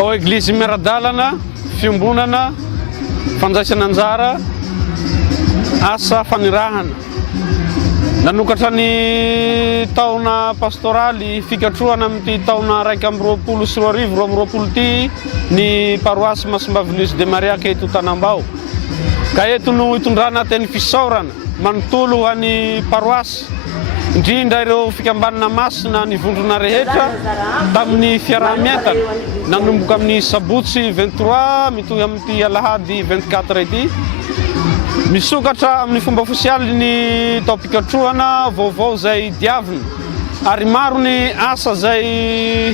Mbao Eglizy miara-dalana, fiumbonana, fanjaisana anjara, asa fanirahana. Nanokatra ny taona pastoraly fikatroana amin'ity taona 2024 ty ny paroasy Masimbavy Luizy de Maria eto Tanambao. Ka eto no itondrana teny fisaorana manontolo any paroasy indrindra ireo fikambanana masina ny vondrona rehetra tamin'ny fiarahamientana nanomboka amin'ny sabotsy 23 mitohy amin'ity alahady 24 ity. Misokatra amin'ny fomba ofisialy ny tao pikatroana vaovao zay diavina ary maro ny asa zay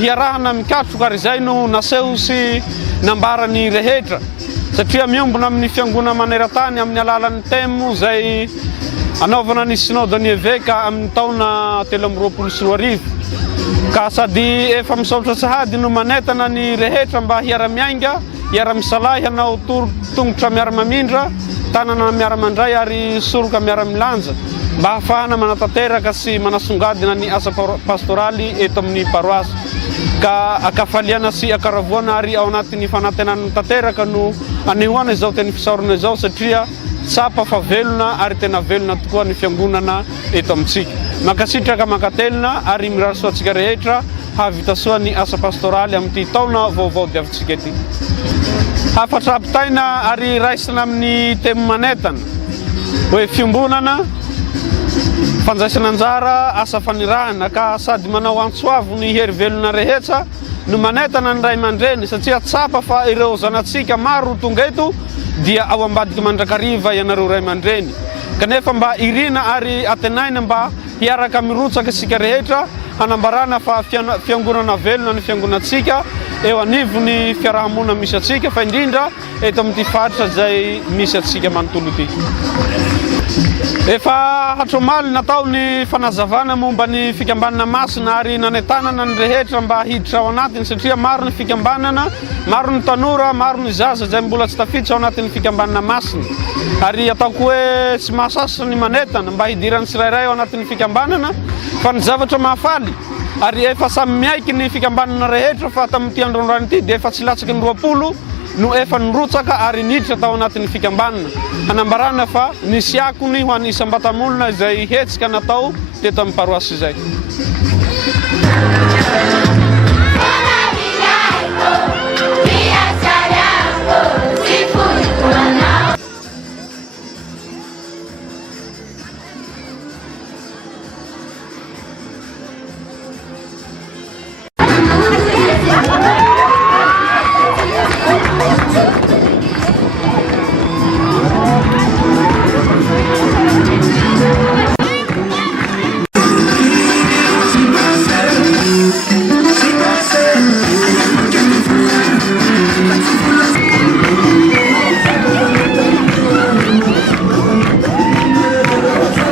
hiarahana mikatroka ary zay no naseho sy nambarany rehetra satria miombona amin'ny fiangona maneran-tany amin'ny alalan'ny temo zay anaovana ny synode ny eveka amin'ny taona 2024 ka sady efa misaotra sahady no manetana ny rehetra mba hiara-miainga hiara-misalahy hanao tongotra miara-mamindra tanana miara-mandray ary soroka miara-milanja mba hafahana manatanteraka sy manasongadina ny asa pastoraly eto amin'ny paroasy ka akafaliana sy akaravoana ary ao anatin'ny fanantenana tanteraka no anehoana izao teny fisaorana izao satria tsapa fa velona ary tena velona tokoa ny fiangonana eto amintsika. Makasitraka makatelona ary mirarisoa antsika rehetra havitasoa ny asa pastoraly amin'ity taona vaovao diavintsika ity. Hafatrapitaina ary raisina amin'ny temo manetana hoe fiumbonana, fanjaisana anjara, asa fanirahana ka sady manao antsoavo ny hery velona rehetra no manetana ny ray aman-dreny satria tsapa fa ireo zanatsika maro tonga eto dia ao ambadiky mandrakariva ianareo ray aman-dreny kanefa mba irina ary atenaina mba hiaraka mirotsaka isika rehetra hanambarana fa fiangonana velona ny fiangonatsika eo anivo ny fiarahamona misy atsika fa indrindra eto amin'ity faritra zay misy atsika manontolo ity. Efa hatromaly natao ny fanazavana momba ny fikambanana masina ary nanetanana ny rehetra mba hiditra ao anatiny satria maro ny fikambanana, maro ny tanora, maro ny zaza zay mbola tsy tafiditra ao anatin'ny fikambanana masina. Ary ataoko hoe tsy mahasasa ny manetana mba hidirany tsirairay ao anatin'ny fikambanana fa ny zavatra mahafaly ary efa samy miaiky ny fikambanana rehetra fa tamin'ity androndrany ity dia efa tsy latsaky ny 20 no efa nirotsaka ary niditra tao anatin'ny fikambanana hanambarana fa nisy akony ho an'ny isam-batamolona izay hetsika natao teto amin'ny paroasy izay.